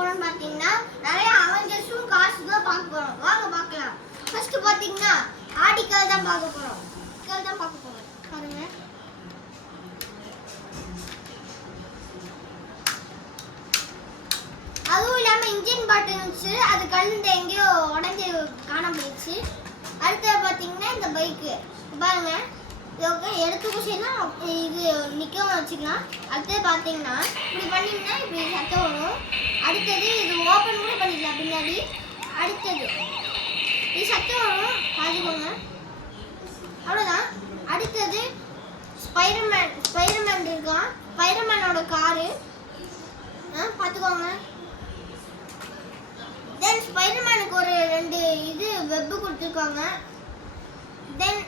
போறோம்னு பாத்தீங்கன்னா நிறைய அவெஞ்சர்ஸும் காசு தான் பார்க்க போறோம். வாங்க பார்க்கலாம். ஃபர்ஸ்ட் பாத்தீங்கன்னா ஆர்டிகல் தான் பார்க்க போறோம். பாருங்க. அதுவும் இல்லாம இன்ஜின் பட்டன்ஸ் அது கழுந்து எங்கேயோ உடஞ்சி காணாம போயிடுச்சு. அடுத்து பாத்தீங்கன்னா இந்த பைக்கு பாருங்க, எடுத்துக்கிட்டீங்கன்னா இது நிற்கவும் வச்சுக்கலாம். அடுத்தது பார்த்தீங்கன்னா இப்படி பண்ணிங்கன்னா இப்படி சத்தம் வரும். அடுத்தது இது ஓப்பன் கூட பண்ணிக்கலாம் பின்னாடி. அடுத்தது இது சத்தம் வரும், பார்த்துக்கோங்க. அவ்வளோதான். அடுத்தது ஸ்பைடர்மேன் இருக்கான். ஸ்பைடர்மேனோட காரு பார்த்துக்கோங்க. தென் ஸ்பைடர்மேனுக்கு ஒரு 2 இது வெப்பு கொடுத்துருக்காங்க. தென்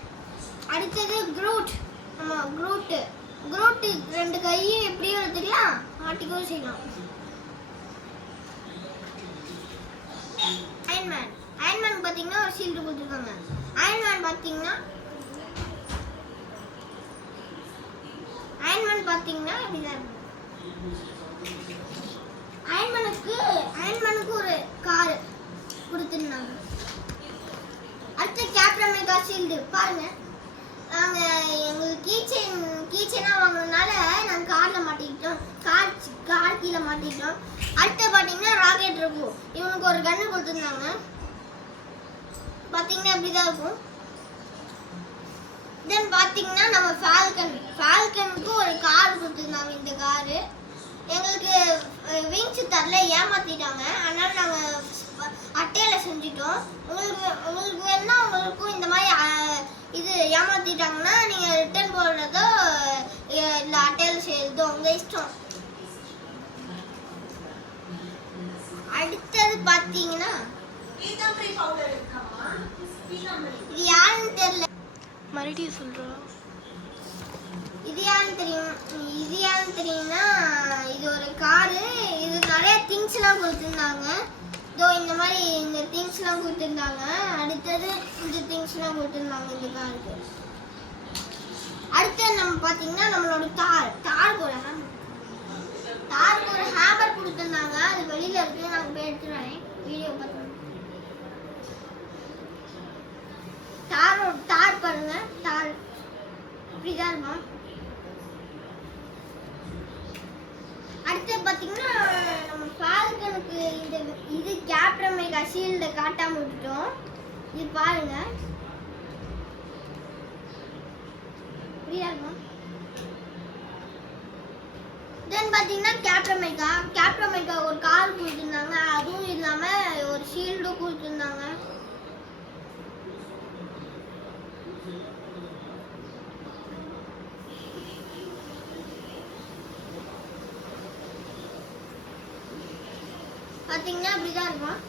அடுத்தது க்ரூட். ஆமாம், க்ரூட்டு 2 கையும் எப்படியும் எடுத்துக்கலாம், ஆட்டிக்கவும் செய்யலாம். அயன்மேன் பார்த்தீங்கன்னா ஒரு ஷீல்டு கொடுத்துருக்காங்க. அயன்மேன் பார்த்தீங்கன்னா இப்படிதான் இருக்கும். அயன்மேனுக்கு ஒரு கார் கொடுத்துருந்தாங்க. அடுத்து கேப்டன் அமெரிக்கா ஷீல்டு பாருங்க. நாங்கள் எங்களுக்கு கீச்செயினாக வாங்கினதுனால நாங்கள் காரில் மாட்டிக்கிட்டோம். கார் கீழே மாட்டிக்கிட்டோம். அடுத்து பார்த்தீங்கன்னா ராக்கெட் இருக்கும். இவனுக்கு ஒரு கன்று கொடுத்துருந்தாங்க. பார்த்தீங்கன்னா இப்படி தான் இருக்கும். தென் பார்த்தீங்கன்னா நம்ம ஃபால்கனுக்கு ஒரு கார் கொடுத்துருந்தாங்க. இந்த காரு எங்களுக்கு விங்ஸ் தரல, ஏமாற்றிட்டாங்க. அதனால் நாங்கள் அட்டையில் செஞ்சிட்டோம். உங்களுக்கு வேணா உங்களுக்கும் இந்த மாதிரி இது ஏமாத்திட்டாங்கன்னா நீங்கள் ரிட்டர்ன் போடுறதோ இல்லை அட்டையில் செய்யறதோ உங்கள் இஷ்டம். அடுத்தது பார்த்தீங்கன்னா இது யாருன்னு தெரியல, மறுபடியும் சொல்கிறோம். இது யாருன்னு தெரியும்னா இது ஒரு காரு. இது நிறைய திங்ஸ்லாம் கொடுத்துருந்தாங்க. இதோ இந்த மாதிரி இந்த திங்ஸ்லாம் கொடுத்துருந்தாங்க. அடுத்தது இந்த திங்ஸ்லாம் கொடுத்துருந்தாங்க இந்த காருக்கு. அடுத்தது நம்ம பார்த்தீங்கன்னா நம்மளோட தாருக்கு ஒரு ஹேமர் கொடுத்துருந்தாங்க. அது வெளியில் இருக்கு, நாங்கள் போய் எடுத்துருவேன். வீடியோ பார்த்து தார் பாருங்க. தார் இப்படிதான் இருக்கும். அடுத்து பார்த்தீங்கன்னா நம்ம ஃபால்கனுக்கு இது கேப்டன் அமெரிக்கா ஷீல்டை காட்டாம விட்டுட்டோம். இது பாருங்க, இப்படியா இருக்கும். தென் பார்த்தீங்கன்னா கேப்டன் அமெரிக்கா ஒரு கார் கொடுத்துருந்தாங்க. அதுவும் இல்லாமல் ஒரு ஷீல்டும் கொடுத்துருந்தாங்க. பார்த்தீங்கன்னா இப்படிதான் இருக்கும்.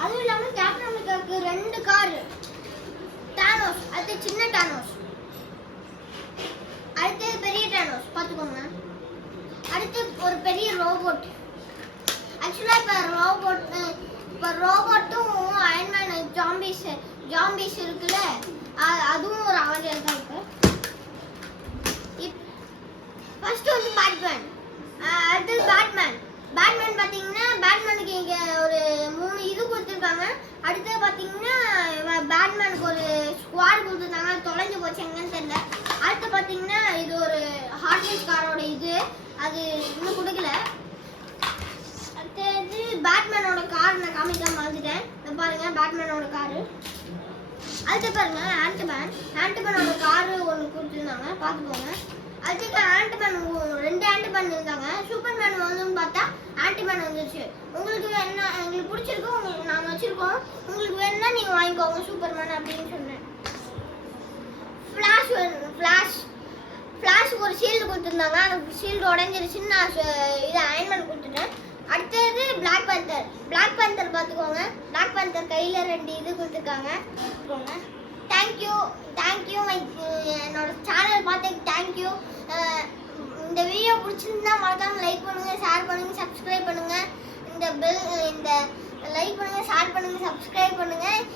அதுவும் இல்லாமல் கேப்டன் அமெரிக்காவுக்கு 2 கார். டானோஸ், அடுத்து சின்ன டானோஸ், அடுத்து பெரிய டானோஸ் பார்த்துக்கோங்க. அடுத்து ஒரு பெரிய ரோபோட். ஆக்சுவலாக இப்போ ரோபோட்டும் அயன்மேன் ஜாம்பிஸ் இருக்குல்ல, அதுவும் ஒரு அவெஞ்சர் தான். இப்போ ஃபர்ஸ்ட் வந்து பேட்மேன். அடுத்து பேட்மேன் பார்த்தீங்கன்னா பேட்மேனுக்கு இங்கே ஒரு 3 இது கொடுத்துருக்காங்க. அடுத்து பார்த்தீங்கன்னா பேட்மேனுக்கு ஒரு ஸ்குவாட் கொடுத்துருந்தாங்க. தொலைஞ்சு போச்சு எங்கன்னு தெரியல. அடுத்து பார்த்தீங்கன்னா இது ஒரு ஹார்ட்வேஸ் காரோட இது, அது இன்னும் கொடுக்கல. அடுத்தது பேட்மேனோட கார் நான் காமிக்காம வந்துட்டேன். பாருங்க பேட்மேனோட காரு. அடுத்து பாருங்க ஆண்ட்மேனோட காரு ஒன்று கொடுத்துருந்தாங்க, பார்த்துக்கோங்க. அதுக்கு ஆண்ட்மேன் 2 ஆண்ட்மேன் இருந்தாங்க. சூப்பர்மேன் வந்து பார்த்தா ஆண்ட்மேன் வந்துச்சு. உங்களுக்கு வேணா, எங்களுக்கு பிடிச்சிருக்கோம், நாங்கள் வச்சுருக்கோம். உங்களுக்கு வேணும்னா நீங்கள் வாங்கிக்கோங்க சூப்பர்மேன் அப்படின்னு சொன்னேன். ஃப்ளாஷ் ஒரு ஷீல்டு கொடுத்துருந்தாங்க. அந்த ஷீல்டு உடஞ்சிருச்சுன்னு நான் இது அயன்மேன் கொடுத்துட்டேன். அடுத்தது பிளாக் பேந்தர் பார்த்துக்கோங்க. பிளாக் பேந்தர் கையில் 2 இது கொடுத்துருக்காங்க. தேங்க்யூ என்னோட சேனல் பார்த்ததுக்கு தேங்க்யூ. இந்த வீடியோ பிடிச்சிருந்தா மறக்காம லைக் பண்ணுங்க, ஷேர் பண்ணுங்க, சப்ஸ்கிரைப் பண்ணுங்க. இந்த லைக் பண்ணுங்க, ஷேர் பண்ணுங்க, சப்ஸ்கிரைப் பண்ணுங்க.